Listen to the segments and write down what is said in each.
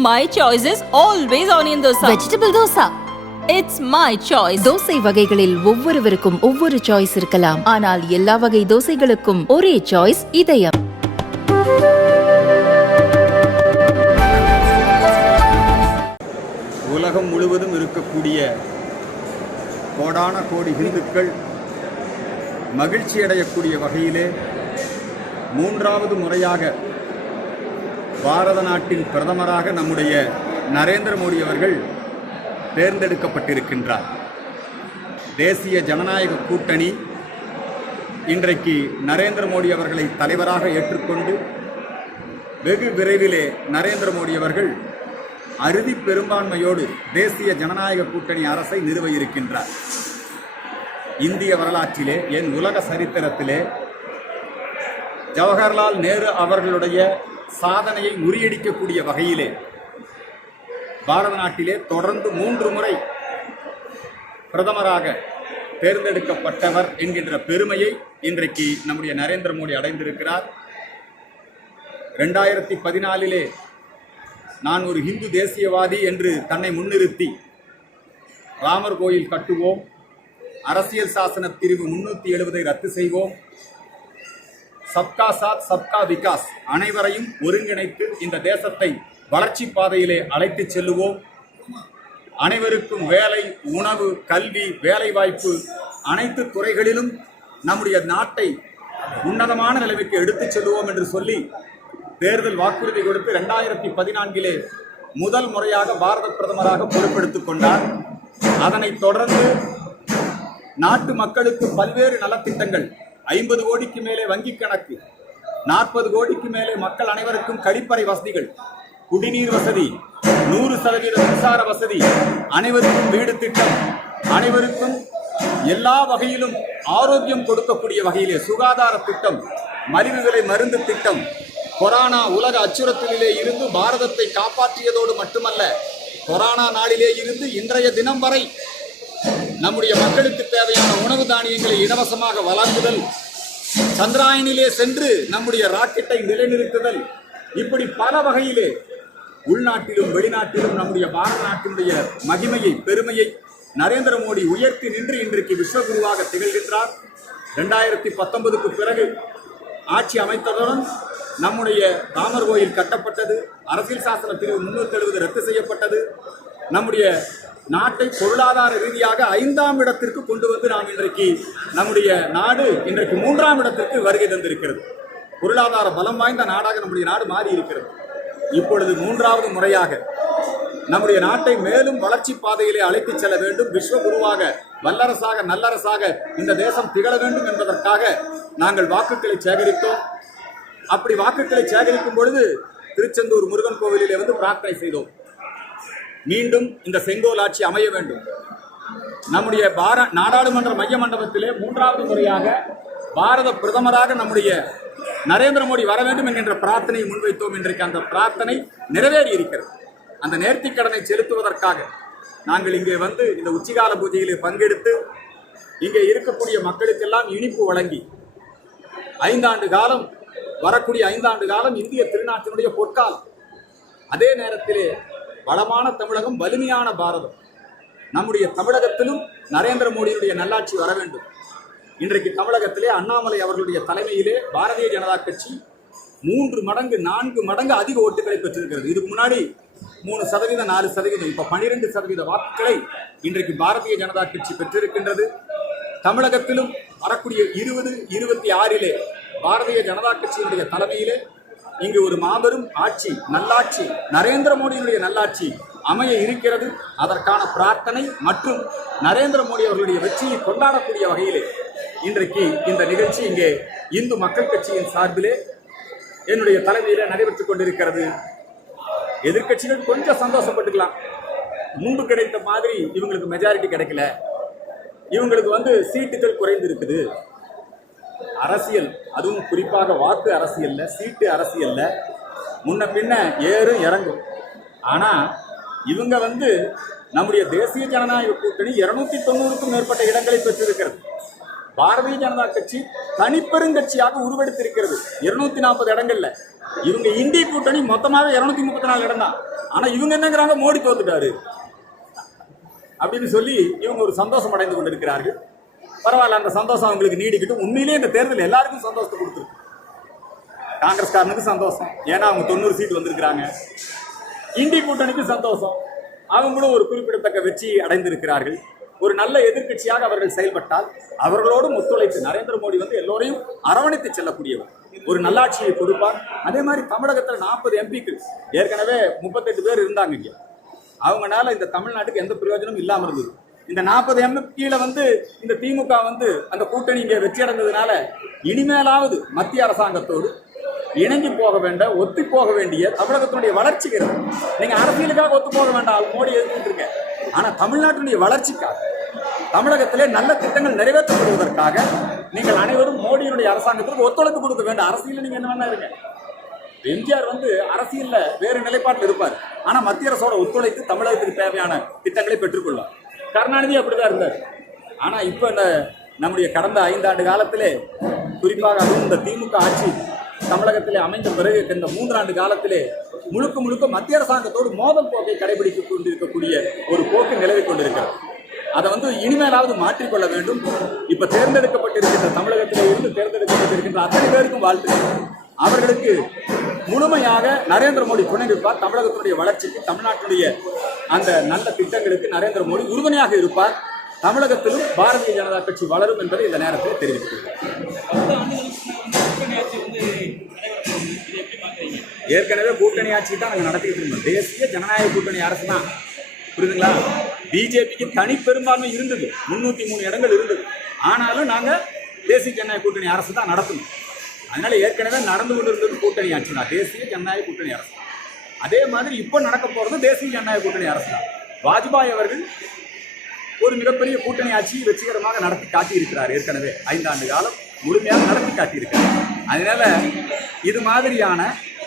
My choice is always onion dosa. Vegetable dosa It's my choice. தோசை வகைகளில் ஒவ்வொருவருக்கும் ஒவ்வொரு சாய்ஸ் இருக்கலாம் ஆனால் எல்லா வகை தோசைகளுக்கும் ஒரே சாய்ஸ் இதயம் உலகம் முழுவதும் இருக்கக்கூடிய கோடான கோடி இந்துக்கள் மகிழ்ச்சி அடையக்கூடிய வகையிலே மூன்றாவது முறையாக பாரத நாட்டின் பிரதமராக நம்முடைய நரேந்திர மோடி அவர்கள் தேர்ந்தெடுக்கப்பட்டிருக்கின்றார். தேசிய ஜனநாயக கூட்டணி இன்றைக்கு நரேந்திர மோடி அவர்களை தலைவராக ஏற்றுக்கொண்டு வெகு விரைவிலே நரேந்திர மோடி அவர்கள் அறுதி பெரும்பான்மையோடு தேசிய ஜனநாயக கூட்டணி அரசை நிறுவ இருக்கின்றார். இந்திய வரலாற்றிலே என் உலக சரித்திரத்திலே ஜவஹர்லால் நேரு அவர்களுடைய சாதனையை முறியடிக்கக்கூடிய வகையிலே பாரத நாட்டிலே தொடர்ந்து மூன்று முறை பிரதமராக தேர்ந்தெடுக்கப்பட்டவர் என்கின்ற பெருமையை இன்றைக்கு நம்முடைய நரேந்திர மோடி அடைந்திருக்கிறார். ரெண்டாயிரத்தி பதினாலிலே நான் ஒரு இந்து தேசியவாதி என்று தன்னை முன்னிறுத்தி ராமர் கோயில் கட்டுவோம் அரசியல் சாசன பிரிவு முன்னூற்றி எழுபதை ரத்து செய்வோம் சப்கா சாத் சப்கா விகாஸ் அனைவரையும் ஒருங்கிணைத்து இந்த தேசத்தை வளர்ச்சி பாதையிலே அழைத்து செல்லுவோம். அனைவருக்கும் வேலை உணவு கல்வி வேலைவாய்ப்பு அனைத்து துறைகளிலும் நம்முடைய நாட்டை உன்னதமான நிலைமைக்கு எடுத்துச் செல்லுவோம் என்று சொல்லி தேர்தல் வாக்குறுதி கொடுத்து ரெண்டாயிரத்தி பதினான்கிலே முதல் முறையாக பாரத பிரதமராக பொறுப்பெடுத்துக் கொண்டார். அதனைத் தொடர்ந்து நாட்டு மக்களுக்கு பல்வேறு நலத்திட்டங்கள் ஐம்பது கோடிக்கு மேலே வங்கிக் கணக்கு நாற்பது கோடிக்கு மேலே மக்கள் அனைவருக்கும் கழிப்பறை வசதிகள் குடிநீர் வசதி நூறு சதவீத மின்சார வசதி அனைவருக்கும் வீடு திட்டம் அனைவருக்கும் எல்லா வகையிலும் ஆரோக்கியம் கொடுக்கக்கூடிய வகையிலே சுகாதார திட்டம் மலிவு விலை மருந்து திட்டம் கொரோனா உலக அச்சுறுத்தலிலே இருந்து பாரதத்தை காப்பாற்றியதோடு மட்டுமல்ல கொரோனா நாளிலே இருந்து இன்றைய தினம் வரை நம்முடைய மக்களுக்கு தேவையான உணவு தானியங்களை இலவசமாக வழங்குதல் சந்திராயனிலே சென்று நம்முடைய ராக்கெட்டை நிலைநிறுத்துதல் இப்படி பல வகையிலே உள்நாட்டிலும் வெளிநாட்டிலும் நம்முடைய பாரத நாட்டினுடைய மகிமையை பெருமையை நரேந்திர மோடி உயர்த்தி நின்று இன்றைக்கு விஸ்வகுருவாக திகழ்கின்றார். ரெண்டாயிரத்தி பத்தொன்பதுக்கு பிறகு ஆட்சி அமைத்ததுடன் நம்முடைய ராமர் கோயில் கட்டப்பட்டது. அரசியல் சாசன பிரிவு முன்னூற்றி எழுபது ரத்து செய்யப்பட்டது. நம்முடைய நாட்டை பொருளாதார ரீதியாக ஐந்தாம் இடத்திற்கு கொண்டு வந்து நாம் இன்றைக்கு நம்முடைய நாடு இன்றைக்கு மூன்றாம் இடத்திற்கு வருகை தந்திருக்கிறது. பொருளாதார பலம் வாய்ந்த நாடாக நம்முடைய நாடு மாறி இருக்கிறது. இப்பொழுது மூன்றாவது முறையாக நம்முடைய நாட்டை மேலும் வளர்ச்சி பாதையிலே அழைத்துச் செல்ல வேண்டும். விஸ்வகுருவாக வல்லரசாக நல்லரசாக இந்த தேசம் திகழ வேண்டும் என்பதற்காக நாங்கள் வாக்குகளை சேகரித்தோம். அப்படி வாக்குகளை சேகரிக்கும் பொழுது திருச்செந்தூர் முருகன் கோவிலிலே வந்து பிரார்த்தனை செய்தோம். மீண்டும் இந்த செங்கோல் ஆட்சி அமைய வேண்டும். நம்முடைய பார நாடாளுமன்ற மைய மண்டபத்திலே மூன்றாவது முறையாக பாரத பிரதமராக நம்முடைய நரேந்திர மோடி வர வேண்டும் என்கின்ற பிரார்த்தனையை முன்வைத்தோம். இன்றைக்கு அந்த பிரார்த்தனை நிறைவேறி இருக்கிறது. அந்த நேர்த்திக் கடனை செலுத்துவதற்காக நாங்கள் இங்கே வந்து இந்த உச்சிகால பூஜையிலே பங்கெடுத்து இங்கே இருக்கக்கூடிய மக்களுக்கெல்லாம் இனிப்பு வழங்கி ஐந்தாண்டு காலம் வரக்கூடிய ஐந்தாண்டு காலம் இந்திய திருநாட்டினுடைய பொற்காலம். அதே நேரத்திலே வளமான தமிழகம் வலிமையான பாரதம். நம்முடைய தமிழகத்திலும் நரேந்திர மோடியுடைய நல்லாட்சி வர வேண்டும். இன்றைக்கு தமிழகத்திலே அண்ணாமலை அவர்களுடைய தலைமையிலே பாரதிய ஜனதா கட்சி மூன்று மடங்கு நான்கு மடங்கு அதிக ஓட்டுகளை பெற்றிருக்கிறது. இதுக்கு முன்னாடி மூணு சதவீதம் நாலு சதவீதம் இப்போ பனிரெண்டு சதவீத வாக்குகளை இன்றைக்கு பாரதிய ஜனதா கட்சி பெற்றிருக்கின்றது. தமிழகத்திலும் வரக்கூடிய இருபது இருபத்தி ஆறிலே பாரதிய ஜனதா கட்சியினுடைய தலைமையிலே இங்கு ஒரு மாபெரும் ஆட்சி நல்லாட்சி நரேந்திர மோடியினுடைய நல்லாட்சி அமைய இருக்கிறது. அதற்கான பிரார்த்தனை மற்றும் நரேந்திர மோடி அவர்களுடைய வெற்றியை கொண்டாடக்கூடிய வகையிலே இன்றைக்கு இந்த நிகழ்ச்சி இங்கே இந்து மக்கள் கட்சியின் சார்பிலே என்னுடைய தலைமையிலே நடைபெற்றுக் கொண்டிருக்கிறது. எதிர்கட்சிகள் கொஞ்சம் சந்தோஷப்பட்டுக்கலாம். முன்பு கிடைத்த மாதிரி இவங்களுக்கு மெஜாரிட்டி கிடைக்கல. இவங்களுக்கு வந்து சீட்டுகள் குறைந்து இருக்குது அரசியல் அதுவும் குறிப்பாக வாக்கு அரசியல்ல சீட்டு அரசியல்ல முன்ன பின்ன ஏறும் இறங்கும். ஆனா இவங்க வந்து நம்முடைய தேசிய ஜனநாயக கூட்டணி இருநூத்தி தொண்ணூறுக்கும் மேற்பட்ட இடங்களை பெற்றிருக்கிறது. பாரதிய ஜனதா கட்சி தனிப்பெருங்கட்சியாக உருவெடுத்திருக்கிறது இருநூத்தி நாற்பது இடங்கள்ல. இவங்க இந்திய கூட்டணி மொத்தமாக இருநூத்தி முப்பத்தி நாலு இடம் தான். ஆனா இவங்க என்னங்கிறாங்க? மோடி தோத்துட்டாரு. அப்படின்னு சொல்லி இவங்க ஒரு சந்தோஷம் அடைந்து கொண்டிருக்கிறார்கள். பரவாயில்ல அந்த சந்தோஷம் அவங்களுக்கு நீடிக்கிட்டு உண்மையிலேயே இந்த தேர்தல் எல்லாருக்கும் சந்தோஷத்தை கொடுத்துருக்கு. காங்கிரஸ்காரனுக்கு சந்தோஷம். ஏன்னா அவங்க தொண்ணூறு சீட் வந்திருக்கிறாங்க. இந்தி கூட்டணிக்கு சந்தோஷம். அவங்களும் ஒரு குறிப்பிடத்தக்க வெற்றி அடைந்திருக்கிறார்கள். ஒரு நல்ல எதிர்க்கட்சியாக அவர்கள் செயல்பட்டால் அவர்களோடும் ஒத்துழைத்து நரேந்திர மோடி வந்து எல்லோரையும் அரவணைத்து செல்லக்கூடியவர். ஒரு நல்லாட்சியை கொடுப்பார். அதே மாதிரி தமிழகத்தில் நாற்பது எம்பிக்கள். ஏற்கனவே முப்பத்தெட்டு பேர் இருந்தாங்க இங்கே. அவங்கனால இந்த தமிழ்நாட்டுக்கு எந்த பிரயோஜனமும் இல்லாமல் இருந்தது. இந்த நாற்பது எம்பியில வந்து இந்த திமுக வந்து அந்த கூட்டணி இங்கே வெற்றி அடைந்ததுனால இனிமேலாவது மத்திய அரசாங்கத்தோடு இணங்கி போக வேண்டாம் ஒத்து போக வேண்டிய தமிழகத்தினுடைய வளர்ச்சிக்கிறது நீங்க அரசியலுக்காக ஒத்து போக வேண்டாம் மோடி எதிர்த்து இருக்க? ஆனா தமிழ்நாட்டினுடைய வளர்ச்சிக்காக தமிழகத்திலே நல்ல திட்டங்கள் நிறைவேற்றப்படுவதற்காக நீங்கள் அனைவரும் மோடியினுடைய அரசாங்கத்திற்கு ஒத்துழைப்பு கொடுக்க வேண்டும். அரசியல் நீங்க என்ன வேணா இருங்க. எம்ஜிஆர் வந்து அரசியல்ல வேறு நிலைப்பாட்டில் இருப்பார். ஆனா மத்திய அரசோட ஒத்துழைத்து தமிழகத்துக்கு தேவையான திட்டங்களை பெற்றுக்கொள்வார். கருணாநிதி அப்படிதான் இருந்தார். ஆனால் இப்போ இந்த நம்முடைய கடந்த ஐந்தாண்டு காலத்திலே குறிப்பாக அதுவும் இந்த திமுக ஆட்சி தமிழகத்திலே அமைந்த பிறகு இந்த மூன்றாண்டு காலத்திலே முழுக்க முழுக்க மத்திய அரசாங்கத்தோடு மோதல் போக்கை கடைபிடித்துக் கொண்டிருக்கக்கூடிய ஒரு போக்கு நிலவி கொண்டிருக்கிறது. அதை வந்து இனிமேலாவது மாற்றிக்கொள்ள வேண்டும். இப்ப தேர்ந்தெடுக்கப்பட்டிருக்கின்ற தமிழகத்திலே இருந்து தேர்ந்தெடுக்கப்பட்டிருக்கின்ற அத்தனை பேருக்கும் வாழ்த்துக்கள் அவர்களுக்கு முழுமையாக நரேந்திர மோடி துணை நிற்பார். தமிழகத்தினுடைய வளர்ச்சிக்கு தமிழ்நாட்டினுடைய அந்த நல்ல திட்டங்களுக்கு நரேந்திர மோடி உறுதுணையாக இருப்பார். தமிழகத்திலும் பாரதிய ஜனதா கட்சி வளரும் என்பதை இந்த நேரத்தில் தெரிவித்துள்ளேன் ஏற்கனவே கூட்டணி ஆட்சி தான் நாங்கள் நடத்திக்கிட்டு இருந்தோம் தேசிய ஜனநாயக கூட்டணி அரசு தான். புரியுதுங்களா? பிஜேபிக்கு தனி பெரும்பான்மை இருந்தது. முன்னூத்தி மூணு இடங்கள் இருந்தது. ஆனாலும் நாங்கள் தேசிய ஜனநாயக கூட்டணி அரசு தான் நடத்தணும். அதனால ஏற்கனவே நடந்து கொண்டிருந்தது கூட்டணி ஆட்சி தான். தேசிய ஜனநாயக கூட்டணி அரசு அதே மாதிரி இப்போ நடக்க போகிறது தேசிய ஜனநாயக கூட்டணி அரசு தான் வாஜ்பாய் அவர்கள் ஒரு மிகப்பெரிய கூட்டணி ஆட்சியை வெற்றிகரமாக நடத்தி காட்டியிருக்கிறார் ஏற்கனவே ஐந்தாண்டு காலம் முழுமையாக நடத்தி காட்டியிருக்கிறார். அதனால இது மாதிரியான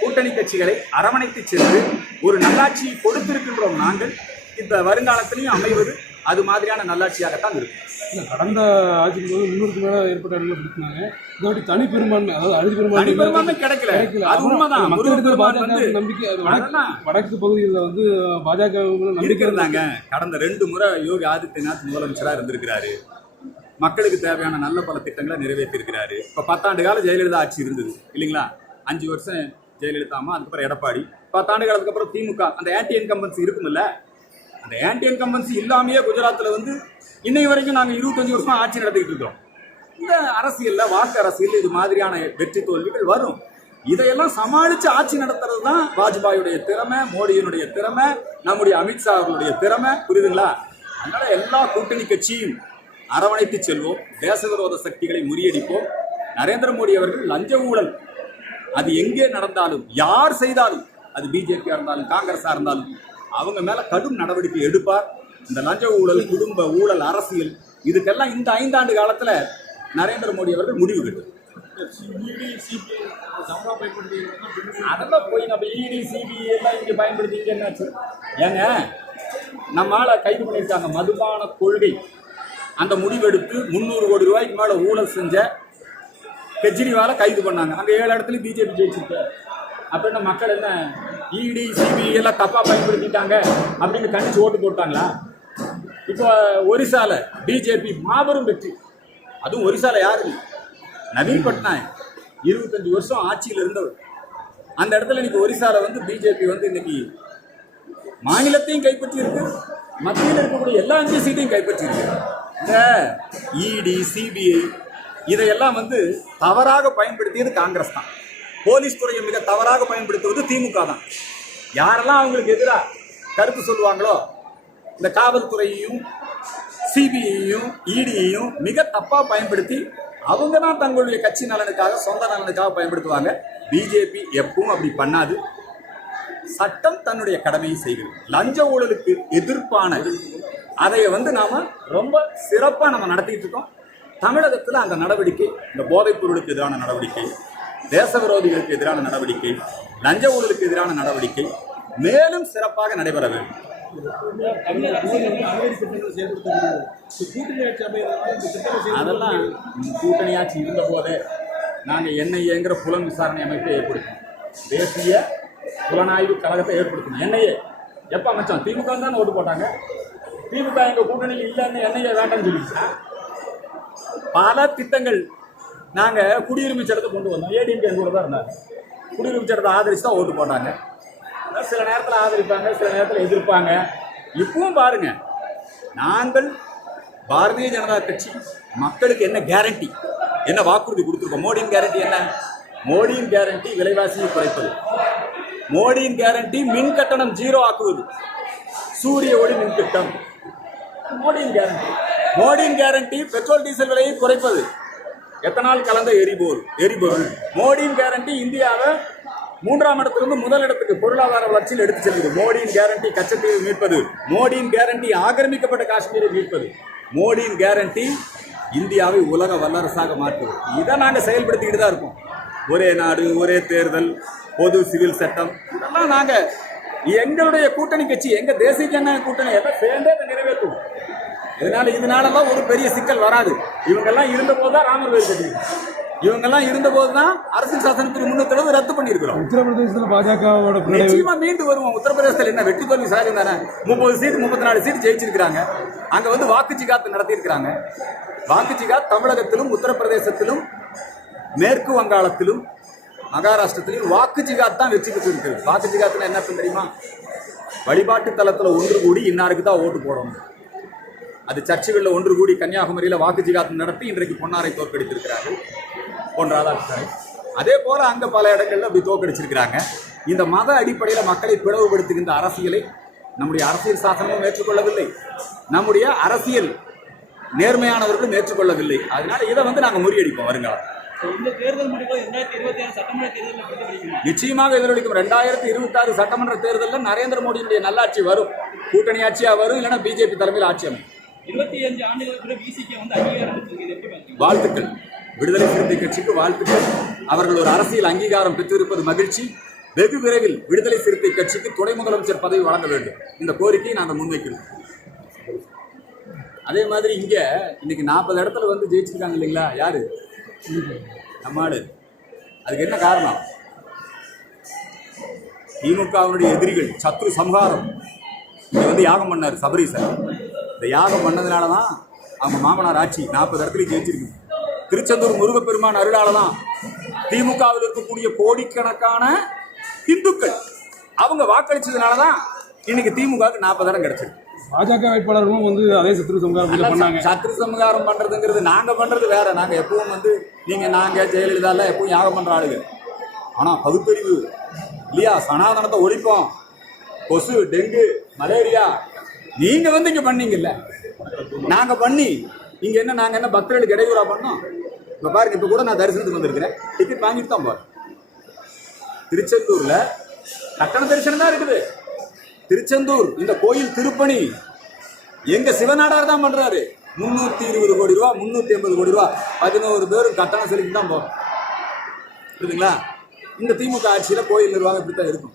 கூட்டணி கட்சிகளை அரவணைத்து சென்று ஒரு நல்லாட்சியை கொடுத்திருக்கின்றோம் நாங்கள். இந்த வருங்காலத்திலையும் அமைவது அது மாதிரியான நல்லாட்சியாகத்தான் இருக்கும் இல்ல, கடந்த ஆட்சிக்கு போது முன்னூறுக்கு மேல ஏற்பட்ட இடங்களை பிடிச்சினாங்க இந்த வாட்டி தனி பெரும்பான்மை அதாவது தனி பெரும்பான்மை பெரும்பான்மை கிடைக்கல. கிடைக்கல. அது உண்மைதான். மக்களுக்கு பாஜக நம்பிக்கை அது வடக்கு வடக்கு பகுதிகளில் வந்து பாஜக நம்பிக்கை இருக்கிறாங்க கடந்த ரெண்டு முறை யோகி ஆதித்யநாத் முதலமைச்சரா இருந்திருக்கிறாரு. மக்களுக்கு தேவையான நல்ல பல திட்டங்களை நிறைவேற்றி இருக்கிறாரு இப்ப பத்தாண்டு காலம் ஜெயலலிதா ஆட்சி இருந்தது இல்லைங்களா? அஞ்சு வருஷம் ஜெயலலிதா அம்மா அதுக்கப்புறம் எடப்பாடி. பத்தாண்டு காலத்துக்கு அப்புறம் திமுக அந்த ஆன்டி இன்கம்பன்சி இருக்குமில்ல? அந்த ஆன்டி இன்கம்பன்சி இல்லாமையே குஜராத்தில் வந்து இன்னை வரைக்கும் நாங்கள் இருபத்தஞ்சி வருஷமாக ஆட்சி நடத்திக்கிட்டு இருக்கோம். இந்த அரசியலில் வாக்கு அரசியல் இது மாதிரியான வெற்றி தோல்விகள் வரும். இதையெல்லாம் சமாளித்து ஆட்சி நடத்துறது தான் வாஜ்பாயுடைய திறமை மோடியினுடைய திறமை நம்முடைய அமித்ஷா அவர்களுடைய திறமை. புரியுதுங்களா? அதனால எல்லா கூட்டணி கட்சியும் அரவணைத்து செல்வோம். தேச விரோத சக்திகளை முறியடிப்போம். நரேந்திர மோடி அவர்கள் லஞ்ச ஊழல். அது எங்கே நடந்தாலும் யார் செய்தாலும் அது பிஜேபியாக இருந்தாலும் காங்கிரஸாக இருந்தாலும் அவங்க மேல கடும் நடவடிக்கை எடுப்பார். இந்த லஞ்ச ஊழல் குடும்ப ஊழல் அரசியல் இதுக்கெல்லாம் இந்த ஐந்தாண்டு காலத்துல நரேந்திர மோடி அவர்கள் முடிவு கட்டும் அதெல்லாம் போய் நம்ம இடி சிபிஐ எல்லாம் இங்கே பயன்படுத்திங்க என்னாச்சு? ஏங்க நம்ம கைது பண்ணியிருக்காங்க. மதுபான கொள்கை. அந்த முடிவெடுத்து முந்நூறு கோடி ரூபாய்க்கு மேலே ஊழல் செஞ்ச கெஜ்ரிவாலை கைது பண்ணாங்க. அங்கே ஏழு இடத்துல பிஜேபி ஜெயிச்சிருக்கு. அப்படின்னா என்ன மக்கள் என்ன இடி சிபிஐ எல்லாம் தப்பா பயன்படுத்திட்டாங்க அப்படின்னு கணிச்சு ஓட்டு போட்டாங்களா? இப்போ ஒரிசால பிஜேபி மாபெரும் வெற்றி. அதுவும் ஒரிசால யாரு? நவீன் பட்நாயக். இருபத்தஞ்சு வருஷம் ஆட்சியில் இருந்தவர். அந்த இடத்துல இன்னைக்கு ஒரிசால வந்து பிஜேபி வந்து இன்னைக்கு மாநிலத்தையும் கைப்பற்றியிருக்கு. மத்தியில் இருக்கக்கூடிய எல்லா அஞ்சு சீட்டையும் கைப்பற்றியிருக்கு. இந்த இடி சிபிஐ இதையெல்லாம் வந்து தவறாக பயன்படுத்தியது காங்கிரஸ் தான். போலீஸ் துறையை மிக தவறாக பயன்படுத்துவது திமுக தான். யாரெல்லாம் அவங்களுக்கு எதிராக கருத்து சொல்லுவாங்களோ இந்த காவல்துறையையும் சிபிஐயும் இடியையும் மிக தப்பாக பயன்படுத்தி அவங்க தான் தங்களுடைய கட்சி நலனுக்காக சொந்த நலனுக்காக பயன்படுத்துவாங்க. பிஜேபி எப்பவும் அப்படி பண்ணாது. சட்டம் தன்னுடைய கடமையை செய்கிறது. லஞ்ச ஊழலுக்கு எதிர்ப்பான அதை வந்து நாம் ரொம்ப சிறப்பாக நம்ம நடத்திட்டு இருக்கோம். தமிழகத்தில் அந்த நடவடிக்கை இந்த போதைப் பொருளுக்கு எதிரான நடவடிக்கை தேச விரோதிகளுக்கு எதிரான நடவடிக்கை லஞ்ச ஊழலுக்கு எதிரான நடவடிக்கை மேலும் சிறப்பாக நடைபெற வேண்டும். அதெல்லாம் செயல்படுத்த கூட்டணி ஆட்சி இருந்த போதே நாங்கள் என்ஐஏங்கிற புலன் விசாரணை அமைப்பை ஏற்படுத்தணும் தேசிய புலனாய்வு கழகத்தை ஏற்படுத்தணும் என்ஐஏ எப்போ அமைச்சோம்? திமுக தான் ஓட்டு போட்டாங்க. திமுக எங்கள் கூட்டணியில் இல்லைன்னு என்ஐஏ வேண்டாம்னு சொல்லிடுச்சா? பல திட்டங்கள் நாங்கள் குடியுரிமை சட்டத்தை கொண்டு வந்தோம். ஏடிஎம்கே எங்க கூட தான் இருந்தாங்க. குடியுரிமை சட்டத்தை ஆதரிச்சு தான் ஓட்டு போட்டாங்க. சில நேரத்தில் ஆதரிப்பாங்க சில நேரத்தில் எதிர்ப்பாங்க. இப்பவும் பாருங்க நாங்கள் பாரதிய ஜனதா கட்சி மக்களுக்கு என்ன கேரண்டி என்ன வாக்குறுதி கொடுத்துருக்கோம்? மோடியின் கேரண்டி என்ன? மோடியின் கேரண்டி விலைவாசியை குறைப்பது. மோடியின் கேரண்டி மின் கட்டணம் ஜீரோ ஆக்குவது. சூரிய ஒளி மின் திட்டம் மோடியின் கேரண்டி மோடியின் கேரண்டி பெட்ரோல் டீசல் விலையை குறைப்பது. எத்தனால் கலந்த எரிபொருள்? எரிபொருள். மோடியின் கேரண்டி இந்தியாவை மூன்றாம் இடத்திலிருந்து முதல் இடத்துக்கு பொருளாதார வளர்ச்சியில் எடுத்து செல்வது. மோடியின் கேரண்டி கச்சத்தீவை மீட்பது. மோடியின் கேரண்டி ஆக்கிரமிக்கப்பட்ட காஷ்மீரை மீட்பது. மோடியின் கேரண்டி இந்தியாவை உலக வல்லரசாக மாற்றுவது. இதை நாங்கள் செயல்படுத்திக்கிட்டு தான் இருக்கோம். ஒரே நாடு ஒரே தேர்தல் பொது சிவில் சட்டம். இதெல்லாம் நாங்கள் எங்களுடைய கூட்டணி கட்சி எங்கள் தேசிய ஜனநாயக கூட்டணி எல்லாம் சேர்ந்தே அதை நிறைவேற்றுவோம். இதனால இதனாலலாம் ஒரு பெரிய சிக்கல் வராது. இவங்கெல்லாம் இருந்தபோது தான் ராமர் கோயில் கட்டியிருக்கோம் இவங்கெல்லாம் இருந்தபோது தான் அரசியல் சாசனத்துக்கு முன்னூத்தி ரத்து பண்ணியிருக்கிறோம். உத்தரப்பிரதேசத்தில் பாஜகவோட நிச்சயமா மீண்டு வருவோம். உத்தரப்பிரதேசத்தில் என்ன? வெற்றி தோல்வி சாதனை தானே? முப்பது சீட் முப்பத்தி நாலு சீட் ஜெயிச்சிருக்கிறாங்க. அங்க வந்து வாக்கு ஜிகாத் நடத்தியிருக்கிறாங்க. வாக்கு ஜிகாத் தமிழகத்திலும் உத்தரப்பிரதேசத்திலும் மேற்கு வங்காளத்திலும் மகாராஷ்டிரத்திலும் வாக்கு ஜிகாத் தான் வெற்றி பெற்று இருக்கிறது வாக்கு ஜிகாத்னா என்ன தெரியுமா? வழிபாட்டு தலத்துல ஒன்று கூடி இன்னாருக்கு தான் ஓட்டு போடணும். அது சர்ச்சுகளில் ஒன்று கூடி கன்னியாகுமரியில் வாக்கு ஜிகாத் நடத்தி இன்றைக்கு பொன்னாரை தோற்கடித்திருக்கிறார்கள். பொன் ராதாகிருஷ்ணன் அதே போல அங்க பல இடங்கள்ல அப்படி தோற்கடிச்சிருக்கிறாங்க. இந்த மத அடிப்படையில் மக்களை பிளவுபடுத்துகின்ற அரசியலை நம்முடைய அரசியல் சாசனமும் ஏற்றுக்கொள்ளவில்லை. நம்முடைய அரசியல் நேர்மையானவர்களும் ஏற்றுக்கொள்ளவில்லை. அதனால இதை வந்து நாங்கள் முறியடிப்போம் வருங்காலம் நிச்சயமாக எதிரொலிக்கும். ரெண்டாயிரத்தி இருபத்தி ஆறு சட்டமன்ற தேர்தலில் நரேந்திர மோடியினுடைய நல்லாட்சி வரும். கூட்டணி ஆட்சியா வரும் இல்லைன்னா பிஜேபி தலைமையில் ஆட்சி அமையும். இருபத்தி அஞ்சு ஆண்டுகளுக்கு பிறகு வந்து அங்கீகாரம் வாழ்த்துக்கள். விடுதலை சிறுத்தை கட்சிக்கு வாழ்த்துக்கள். அவர்கள் ஒரு அரசியல் அங்கீகாரம் பெற்றிருப்பது மகிழ்ச்சி. வெகு விரைவில் விடுதலை சிறுத்தை கட்சிக்கு துணை முதலமைச்சர் பதவி வழங்க வேண்டும். இந்த கோரிக்கையை நாங்கள் முன்வைக்கிறோம். அதே மாதிரி இங்க இன்னைக்கு நாற்பது இடத்துல வந்து ஜெயிச்சிருக்காங்க இல்லைங்களா? யாரு? நம்மாடு அதுக்கு என்ன காரணம்? திமுகவினுடைய எதிரிகள் சத்ரு சம்ஹாரம். இங்கே வந்து யாகம் பண்ணார் சார். இந்த யாகம் பண்ணதுனால தான் அவங்க மாமனார் ஆட்சி நாற்பது இடத்துலையும் ஜெயிச்சிருக்கு. திருச்செந்தூர் முருகப்பெருமான் அருளால தான் திமுகவில் இருக்கக்கூடிய கோடிக்கணக்கான இந்துக்கள் அவங்க வாக்களிச்சதுனால தான் இன்னைக்கு திமுகவுக்கு நாற்பது இடம் கிடைச்சிருக்கு. பாஜக வேட்பாளர்களும் வந்து அதே சத்ரு சம்காரம் பண்ணாங்க. சத்ரு சமகாரம் பண்றதுங்கிறது நாங்க பண்றது வேற. நாங்க எப்பவும் வந்து நீங்க நாங்க ஜெயலலிதா எல்லாம் எப்பவும் யாகம் பண்ற ஆளுங்க. ஆனா பகுத்தறிவு இல்லையா? சனாதனத்தை ஒழிப்போம். கொசு டெங்கு மலேரியா நீங்க வந்து இங்க பண்ணீங்கல்ல. நாங்க பண்ணி இங்க என்ன நாங்க என்ன பக்தர்களுக்கு இடையூறா பண்ணோம்? இப்போ பாருங்க இப்போ கூட நான் தரிசனத்துக்கு வந்திருக்கிறேன். டிக்கெட் வாங்கிட்டு தான் போகிறேன் திருச்செந்தூரில் கட்டண தரிசனம் தான் இருக்குது. திருச்செந்தூர் இந்த கோயில் திருப்பணி. எங்க சிவநாடார் தான் பண்றாரு. முந்நூற்றி இருபது கோடி ரூபா முந்நூற்றி எண்பது கோடி ரூபா. பதினோரு பேரும் கட்டணம் செலுத்தி தான் போகிறோம் புரியுதுங்களா? இந்த திமுக ஆட்சியில் கோயில் நிர்வாகம் இப்படி தான் இருக்கும்.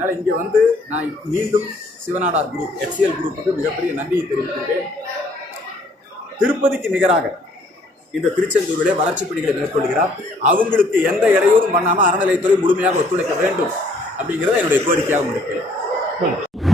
அதனால் இங்கே வந்து நான் மீண்டும் சிவநாடார் குரூப் எஃப்சிஎல் குரூப்புக்கு மிகப்பெரிய நன்றியை தெரிவிக்கின்றேன் திருப்பதிக்கு நிகராக இந்த திருச்செந்தூரிலே வளர்ச்சிப் பணிகளை மேற்கொள்கிறார். அவங்களுக்கு எந்த இடையூறும் பண்ணாமல் அறநிலையத்துறை முழுமையாக ஒத்துழைக்க வேண்டும் அப்படிங்கிறத என்னுடைய கோரிக்கையாகவும் முன்வைக்கிறேன்